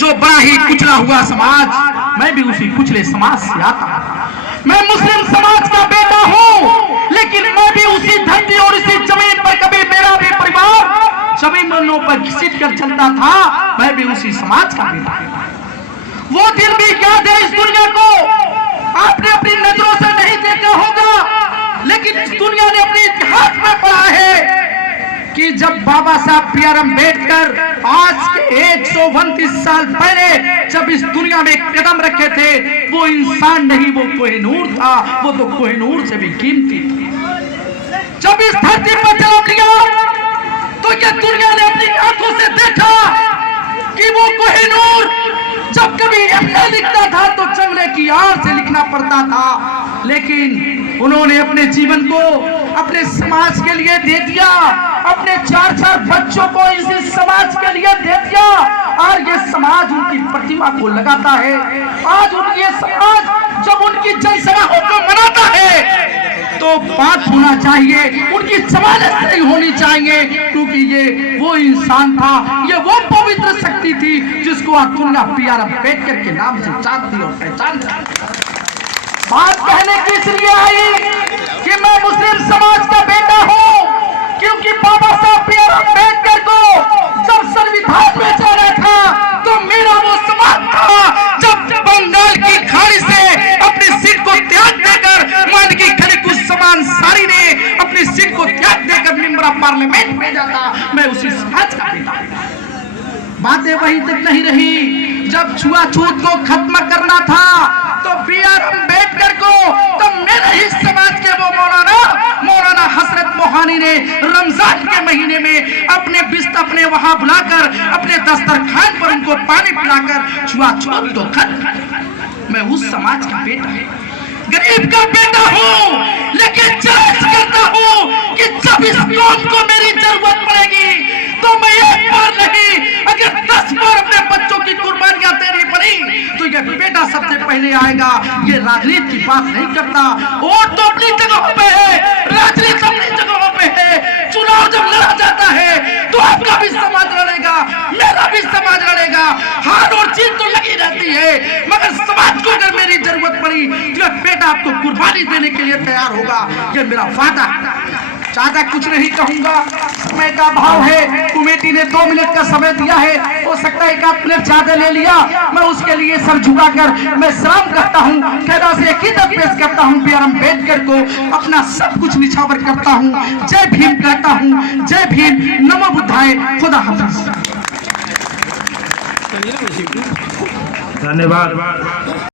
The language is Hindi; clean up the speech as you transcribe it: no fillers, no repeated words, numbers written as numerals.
जो बड़ा ही कुचला हुआ समाज, मैं भी उसी कुचले समाज से आता। मैं मुस्लिम समाज का बेटा हूँ, लेकिन मैं भी उसी धरती और इसी जमीन पर कभी मेरा भी परिवार जमीनों पर घसीट कर चलता था। मैं भी उसी समाज का बेटा हूँ। वो दिन भी याद है इस दुनिया को, आपने अपनी नजरों से नहीं देखा होगा, लेकिन इस दुनिया ने अपने इतिहास में पढ़ा है कि जब बाबा साहब बी आर अम्बेडकर आज के 129 साल पहले जब इस दुनिया में कदम रखे थे, वो इंसान नहीं, वो कोहिनूर था। वो तो कोहिनूर से भी कीमती था। जब इस धरती पर जन्म लिया तो ये दुनिया ने अपनी आंखों से देखा कि वो कोहिनूर जब कभी एमए लिखता था तो चंगले की आड़ से लिखना पड़ता था, लेकिन उन्होंने अपने जीवन को अपने समाज के लिए दे दिया, अपने 4-4 बच्चों को इसी समाज के लिए दे दिया, और ये समाज उनकी प्रतिमा को लगाता है। आज उनकी समाज जब उनकी जनसभाओं को मनाता है तो बात होना चाहिए, उनकी जमानत नहीं होनी चाहिए, क्योंकि ये वो इंसान था, ये वो पवित्र शक्ति थी जिसको आज दुनिया बी आर अम्बेडकर के नाम से जानती और पहचानती। बात कहने की इसलिए आई कि मैं मुस्लिम समाज का बेटा हूँ, क्योंकि बाबा साहब बी आर अम्बेडकर को जब संविधान में जाना था तो मेरा वो समाज था जब बंगाल की खाड़ी से अपनी सीट को त्याग देकर मान की खड़ी कुछ समान सारी ने अपनी सीट को त्याग देकर मेंबर ऑफ पार्लियामेंट भेजा था। मैं उसी समाज का बेटा। बातें वहीं तक नहीं रही, जब छुआछूत को खत्म करना था तो बी आर अम्बेडकर को तो मेरे ही समाज के वो मौलाना हजरत मोहानी ने रमजान के महीने में अपने वहां बुलाकर अपने दस्तरखान पर उनको पानी पिलाकर छुआछूत को खत्म। मैं उस समाज का बेटा, गरीब का बेटा हूँ, लेकिन चैलेंज करता हूँ कि जब इस कौम को मेरी जरूरत पड़ेगी तो मैं एक बार नहीं, अगर 10 बार अपने बच्चों की कुर्बानियां देनी पड़ी तो ये बेटा सबसे पहले आएगा। ये राजनीति की बात नहीं करता, वोट तो अपनी जगहों पे है, राजनीति अपनी जगहों पे है। चुनाव जब लड़ा जाता है तो आपका भी समाज लड़ेगा, मेरा भी समाज लड़ेगा, हार और जीत तो लगी रहती है, मगर समाज को अगर मेरी जरूरत पड़ी तो बेटा आपको कुर्बानी देने के लिए तैयार होगा। ये मेरा वादा। ज्यादा कुछ नहीं कहूंगा, समय का भाव है। कमेटी ने 2 मिनट का समय दिया है, हो सकता है 1 मिनट ज्यादा ले लिया, मैं उसके लिए सर झुकाकर मैं सलाम करता हूँ, कैदा से अकीदत पेश करता हूँ बी आर अम्बेडकर को, अपना सब कुछ निछावर करता हूँ। जय भीम कहता हूँ, जय भीम, नमो बुद्धाय, खुदा हाफिज। धन्यवाद।